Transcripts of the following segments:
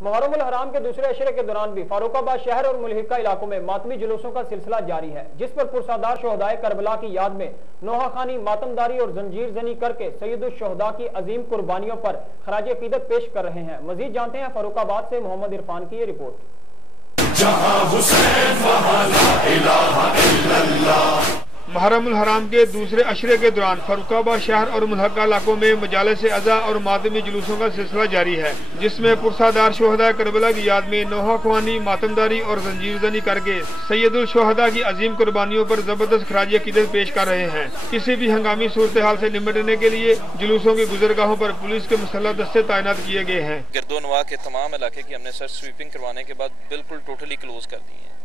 محرم الحرام کے دوسرے عشرے کے دوران بھی فاروق آباد شہر اور ملحقہ علاقوں میں ماتمی جلوسوں کا سلسلہ جاری ہے، جس پر پرسادار شہدائے کربلا کی یاد میں نوحہ خوانی، ماتمداری اور زنجیر زنی کر کے سید الشہداء کی عظیم قربانیوں پر خراج عقیدت پیش کر رہے ہیں۔ مزید جانتے ہیں فاروق آباد سے محمد عرفان کی یہ رپورٹ۔ جہاں حسین وہاں لا الہ الا اللہ۔ محرم الحرام کے دوسرے عشرے کے دوران فاروق آباد شہر اور ملحقہ علاقوں میں مجالس عزا اور ماتمی جلوسوں کا سلسلہ جاری ہے، جس میں پرسادار شہداء کربلا کی یاد میں نوحہ خوانی، ماتمداری اور زنجیر زنی کر کے سید الشہداء کی عظیم قربانیوں پر زبردست خراج عقیدت پیش کر رہے ہیں۔ کسی بھی ہنگامی صورتحال سے نمٹنے کے لیے جلوسوں کی گزرگاہوں پر پولیس کے مسلح دستے تعینات کیے گئے ہیں۔ گرد و نواح کے تمام علاقے کی ہم نے سرچ سویپنگ کروانے کے بعد بالکل ٹوٹلی کلوز کر دی ہے۔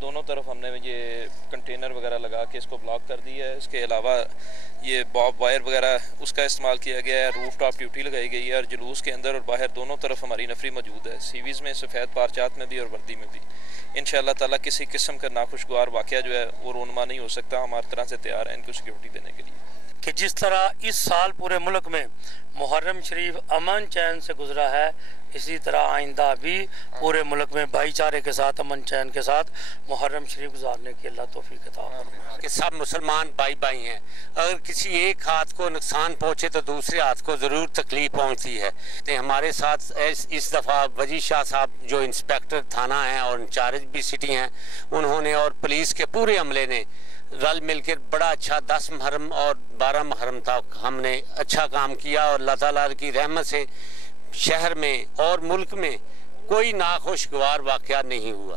دونوں طرف ہم نے یہ کنٹینر وغیرہ لگا کے اس کو بلاک کر دیا ہے۔ اس کے علاوہ یہ باب وائر وغیرہ اس کا استعمال کیا گیا ہے، روف ٹاپ ڈیوٹی لگائی گئی ہے، اور جلوس کے اندر اور باہر دونوں طرف ہماری نفری موجود ہے، سیویز میں، سفید پارچات میں بھی اور وردی میں بھی۔ انشاءاللہ تعالیٰ کسی قسم کا ناخوشگوار واقعہ جو ہے وہ رونما نہیں ہو سکتا۔ ہم ہر طرح سے تیار ہیں ان کو سیکورٹی دینے کے لیے۔ کہ جس طرح اس سال پورے ملک میں محرم شریف امن چین سے گزرا ہے، اسی طرح آئندہ بھی پورے ملک میں بھائی چارے کے ساتھ، امن چین کے ساتھ محرم شریف گزارنے کی اللہ توفیق عطا فرمائے۔ کہ سب مسلمان بھائی بھائی ہیں، اگر کسی ایک ہاتھ کو نقصان پہنچے تو دوسرے ہاتھ کو ضرور تکلیف پہنچتی ہے۔ ہمارے ساتھ اس دفعہ وجی شاہ صاحب جو انسپیکٹر تھانہ ہیں اور انچارج بھی سٹی ہیں، انہوں نے اور پولیس کے پورے عملے نے رل مل کر بڑا اچھا 10 محرم اور 12 محرم تک ہم نے اچھا کام کیا، اور اللہ تعالیٰ کی رحمت سے شہر میں اور ملک میں کوئی ناخوشگوار واقعہ نہیں ہوا۔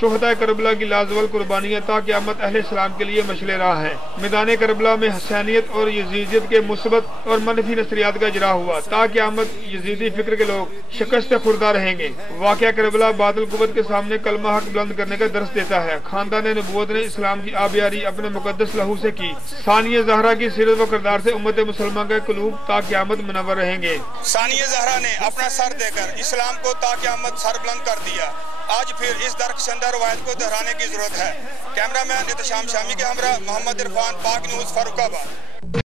شہداء کربلا کی لازوال قربانیاں تا قیامت اہل اسلام کے لیے مشعل راہ ہیں۔ میدان کربلا میں حسینیت اور یزیدیت کے مثبت اور منفی نظریات کا اجرا ہوا، تا قیامت یزیدی فکر کے لوگ شکست خوردہ رہیں گے۔ واقعہ کربلا باطل قوت کے سامنے کلمہ حق بلند کرنے کا درس دیتا ہے۔ خاندان نبوت نے اسلام کی آبیاری اپنے مقدس لہو سے کی۔ ثانیہ زہرا کی سیرت و کردار سے امت مسلمہ کے قلوب تا قیامت منور رہیں گے۔ ثانیہ زہرا نے اپنا سر دے کر اسلام کو تا قیامت سر بلند کر دیا۔ آج پھر اس درخشندہ روایت کو دہرانے کی ضرورت ہے۔ کیمرہ مین احتشام شامی کے ہمراہ محمد عرفان، پاک نیوز، فاروق آباد۔